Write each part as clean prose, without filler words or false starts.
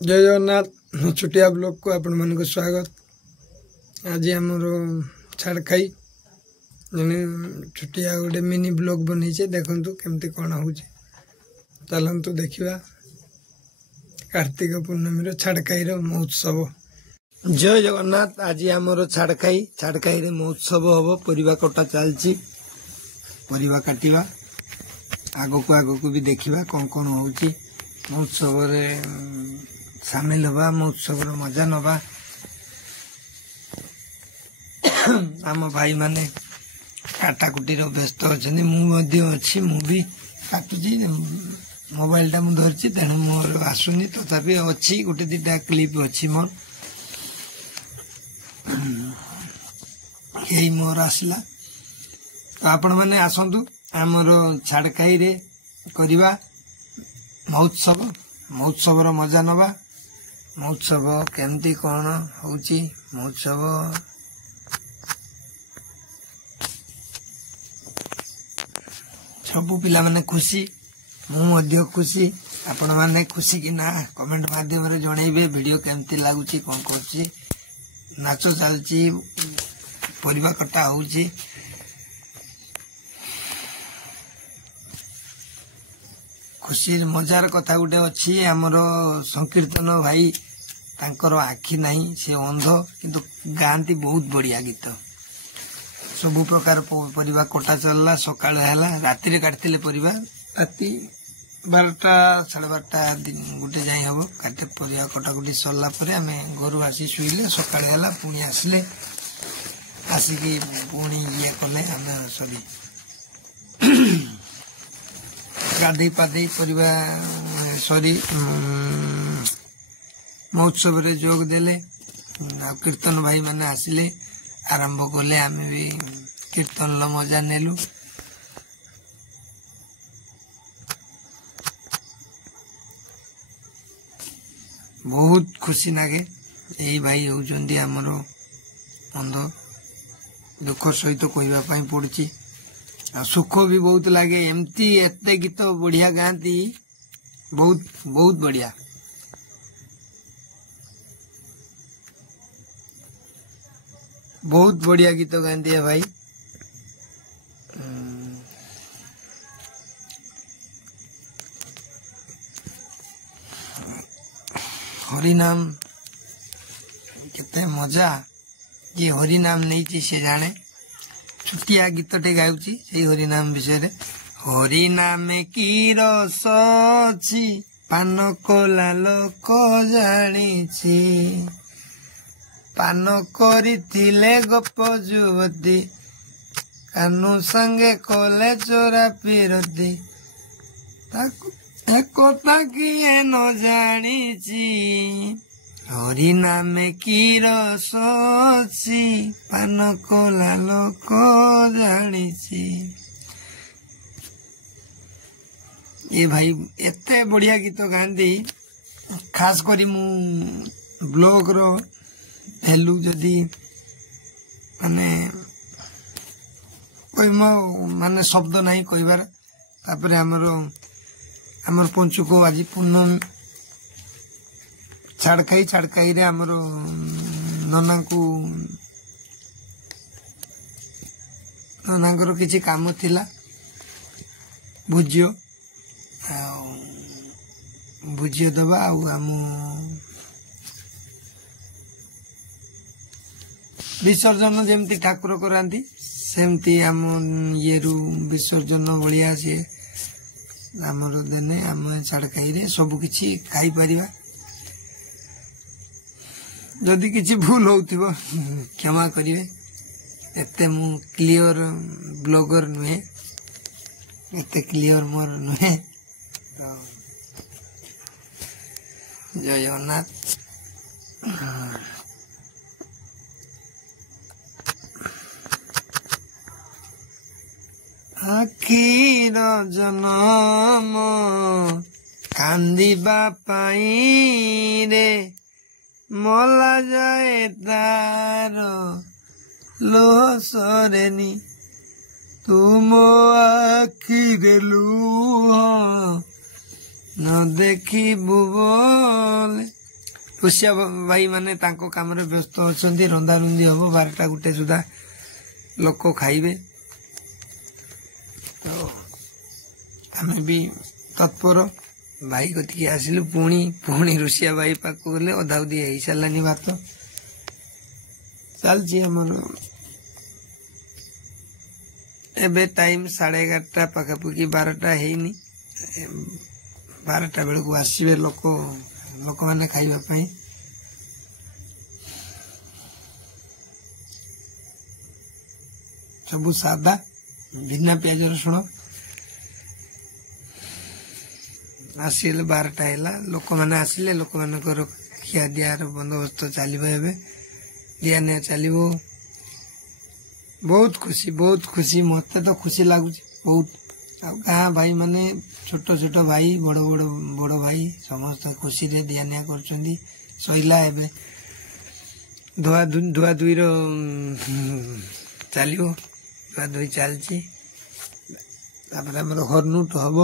जय जगन्नाथ छुटिया ब्लॉग को आपण मन को स्वागत। आज आमर छाड़खाई जने छुटिया गोटे मिनी ब्लॉग बनईचे देखंतु केमती कौन हो चलतु देखा कार्तिक पूर्णमी छाड़खाई महोत्सव। जय जगन्नाथ आज आमर छाड़खाई महोत्सव हम परिवा कटा चलची परिवा काटिवा आगक भी देखा कौन कौन हो महोत्सव सामिल हवा महोत्सव मजा नवा। आम भाई माने काटाकुटीर व्यस्त अच्छा मुझे भी काटुची मोबाइल टा धरची तेणु मोर आसुनी तथापि अच्छी गोटे दीटा क्लिप अच्छी मोर यही मोर आसला तो आपण मैंने आसतु आमर छाड़खाई रे करिवा महोत्सव महोत्सव मजा नवा। महोत्सव केमती कौन होची महोत्सव सबु पिला माने खुशी मु खुशी आपण माने खुशी कि ना कमेंट माध्यम रे जणैबे वीडियो केमती लागुची कौन करची नाच चलची परिवा कटा होची खुशी मजार कथा गोटे अच्छी आमर संकीर्तन भाई तांकर आखि नहीं से अंध किंतु गाँती बहुत बढ़िया गीत सबु प्रकार परिवा कटा चलला सकाळ हैला राति रे काटतिले परिवा राति 12टा 12:30 गोटे जाई हबो काटे परिवा कटाकुटी सरला परे आमे घर आसी सुइले सकाळ हैला पुणी आसले आसिकी पुणी ये कले आमे सभी गाधे पाधे परिवा सॉरी महोत्सव रे जोग देले कीर्तन भाई माने आसिले आरंभ कले आमे भी कीर्तन लो मजा नेलु। बहुत खुशी लागे यही भाई होउचंदी हमरो अंध दुख सहित कहवा पाई पड़ची सुख भी बहुत लगे एमती एते गीत बढ़िया गाँती बहुत बहुत बढ़िया बहुत बढ़िया गीत गाँती है भाई। हरिनाम केते मजा ये हरिनाम नहीं से जाने छुटिया गीतटे गाउची से हरिनाम विषय हरिनाम की रस अछि पान कला लोक जानिछि पान करिथिले गप जुवती कानू संगे कले चोरा पिरती कथा किए न जानिछि हरिनाम की रस अछि पान कला लोक जानिछि। ये भाई एते बढ़िया गीत गाँधी खास करी मु ब्लॉग रो हेलु जदि माने कोई माने शब्द नहीं कहबार तापर हमर पंचुक आज पूर्णमी छाड़खाई रे हमर ननांकर किछि काम थिला भुजियो दबा आम विसर्जन जमती ठाकुर करांती सेमती आम ये विसर्जन भलिया सी आमर देने आम छाड़खाई रे सब किछि खाई परिबा जदि किछि भूल होउथिबो क्षमा करिवे एते मु क्लियर ब्लॉगर नुहे एते क्लियर मोर नुहे। जय जगन्नाथ। आखिर जनम कांदिबा पाई रे मला जाए तार लोह सरेनी तुम आखिरे लुह न देखी बोले ରୋଷିଆ ଭାଇ ମାନେ ତାଙ୍କ କାମରେ ବ୍ୟସ୍ତ ଅଛନ୍ତି। ରନ୍ଧାରୁନ୍ଧି ହବ 12ଟା 1 ସୁଦ୍ଧା ଲୋକ ଖାଇବେ। ଆମେ ବି ତତ୍ପର ଭାଇ କତିକି ଆସିଲୁ। ପୁଣି ରୋଷିଆ ଭାଇ ପାଖକୁ ଗଲେ। ଅଧାଉଦି ହେଇସାରିଲାନି ଭାତ। ଚାଲିଛି ଆମର ଏବେ ଟାଇମ 11:30 ପାଖାପାଖି 12ଟା ହେଇନି। 12ଟା ବେଳକୁ ଆସିବେ ଲୋକମାନେ ଖାଇବା ପାଇଁ। ସବୁ ସାଧା ବିନା ପିଆଜ ରସୁଣ। ଆସିଲେ 12ଟା ହେଲା। ଲୋକମାନେ ଆସିଲେ ଲୋକମାନଙ୍କର ଖିଆ ଦିଆର ବନ୍ଦୋବସ୍ତ ଚାଲିବ। ଏବେ ଦିଆ ନିଆ ଚାଲିବ। ବହୁତ ଖୁସି ମତେ ତ ଖୁସି ଲାଗୁଛି ବହୁତ। ଆଉ ଗାଁ ଭାଇ ମାନେ ଛୋଟ ଭାଇ ବଡ ଭାଇ ସମସ୍ତେ ଖୁସିରେ ଦିଆ ନିଆ କରୁଛନ୍ତି। ସଇଲା ଏବେ ଧୁଆ ଧୁଇର ଚାଲିବ। ଧୁଆ ଧୁଇ ଚାଲିଛି। ତାପରେ ଆମର ହର୍ନୁଟ ହବ।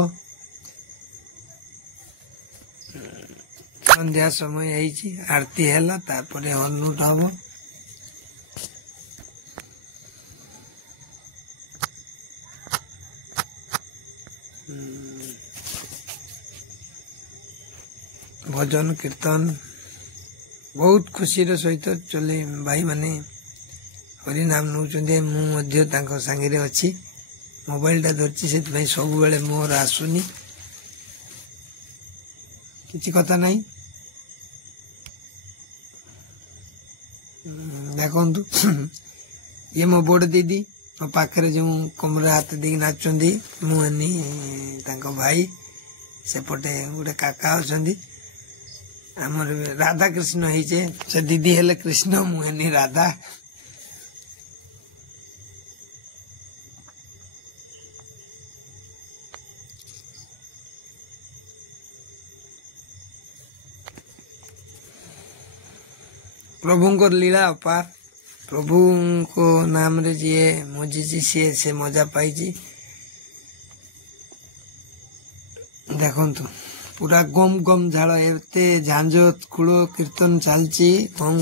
ସନ୍ଧ୍ୟା ସମୟ ହେଇଛି। ଆରତି ହେଲା ତାପରେ ହର୍ନୁଟ ହବ। ଭଜନ କୀର୍ତ୍ତନ ବହୁତ ଖୁସିର ସହିତ ଚଲେ। ଭାଇ ମାନେ ହରିନାମ ନଉଛନ୍ତି। ମୁଁ ମଧ୍ୟ ତାଙ୍କ ସାଙ୍ଗରେ ଅଛି। ମୋବାଇଲଟା ଧରିଛି ସେଥିପାଇଁ ସବୁବେଳେ ମୋର ଆସୁନି। କିଛି କଥା ନାହିଁ। ଦେଖନ୍ତୁ ଇଏ ମୋ ବଡ଼ ଦିଦି। ମୋ ପାଖରେ ଯେଉଁ କମରେ ହାତ ଦେଇକି ନାଚୁଛନ୍ତି ମୁଁ ଏନି ତାଙ୍କ ଭାଇ। ସେପଟେ ଗୋଟେ କାକା ଅଛନ୍ତି। ଆମର ରାଧା କୃଷ୍ଣ ହେଇଛେ। ସେ ଦିଦି ହେଲେ କୃଷ୍ଣ, ମୁଁ ଏନି ରାଧା। ପ୍ରଭୁଙ୍କର ଲୀଳା ଅପାର। ପ୍ରଭୁଙ୍କ ନାମରେ ଯିଏ ମଜିଛି ସିଏ ସେ ମଜା ପାଇଛି। ଦେଖନ୍ତୁ ପୁରା ଗମ ଝାଳ। ଏତେ ଝାଞ୍ଜ ଖୋଳ କୀର୍ତ୍ତନ ଚାଲିଛି।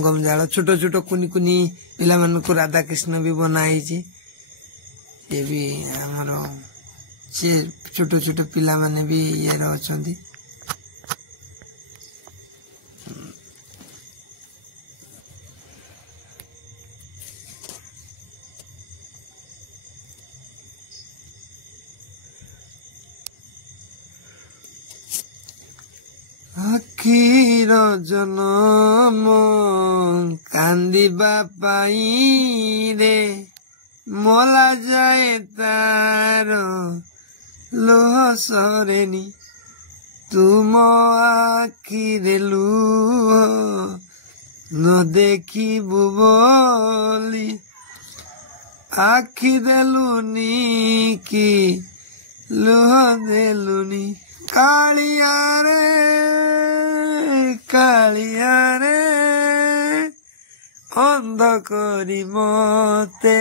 ଗମ ଝାଳ। ଛୋଟ କୁନି ପିଲାମାନଙ୍କୁ ରାଧାକୃଷ୍ଣ ବି ବନା ହେଇଛି। ସିଏ ବି ଆମର ସିଏ ଛୋଟ ପିଲାମାନେ ବି ଇଏରେ ଅଛନ୍ତି। ଆଖିର ଜନମ କାନ୍ଦିବା ପାଇଁ ରେ ମଲା ଯାଏ ତାର ଲୁହ ସରେନି। ତୁମ ଆଖିରେ ଲୁହ ନ ଦେଖିବୁ ବୋଲି ଆଖି ଦେଲୁନି କି ଲୁହ ଦେଲୁନି। କାଳିଆରେ ଅନ୍ଧ କରି ମତେ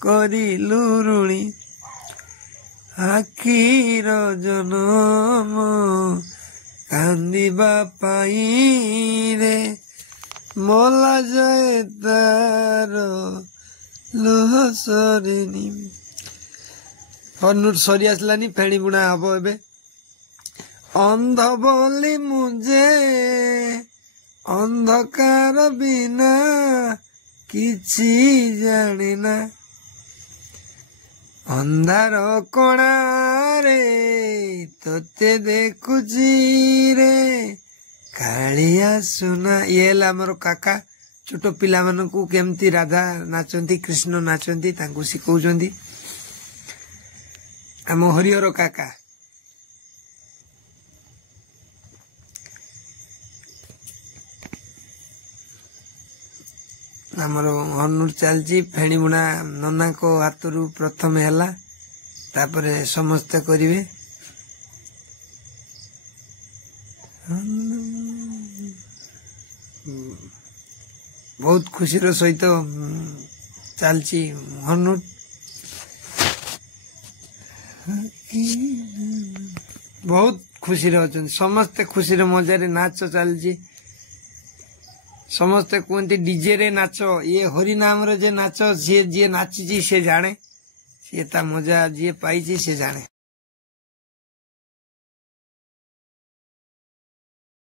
କରିଲୁ ଋଣୀ। ଆଖିର ଜନମ କାନ୍ଦିବା ପାଇଁ ରେ ମଲା ଯାଏ ତାର ଲୁହ ସରେନି। ହର୍ନୁଟ ସରି ଆସିଲାନି। ଫେଣି ବୁଣା ହବ ଏବେ। ଅନ୍ଧ ବୋଲି ମୁଁ ଯେ ଅନ୍ଧକାର ବିନା କିଛି ଜାଣିନା। ଅନ୍ଧାର କଣାରେ ତତେ ଦେଖୁଛି ରେ କାଳିଆ ସୁନା। ଇଏ ହେଲା ଆମର କାକା। ଛୋଟ ପିଲାମାନଙ୍କୁ କେମିତି ରାଧା ନାଚନ୍ତି କୃଷ୍ଣ ନାଚନ୍ତି ତାଙ୍କୁ ଶିଖଉଛନ୍ତି। ଆମ ହରିହର କାକା। ଆମର ହର୍ନୁଟ ଚାଲିଛି। ଫେଣି ବୁଣା ନନାଙ୍କ ହାତରୁ ପ୍ରଥମେ ହେଲା। ତାପରେ ସମସ୍ତେ କରିବେ। ବହୁତ ଖୁସିର ସହିତ ଚାଲିଛି ହର୍ନୁଟ। ବହୁତ ଖୁସିରେ ଅଛନ୍ତି ସମସ୍ତେ। ଖୁସିରେ ମଜାରେ ନାଚ ଚାଲିଛି। समस्ते कहते डीजे रे नाच ये हरि नाम रे जे नाच जी नाची से जाने सी ता मजा जी पाई से जाने।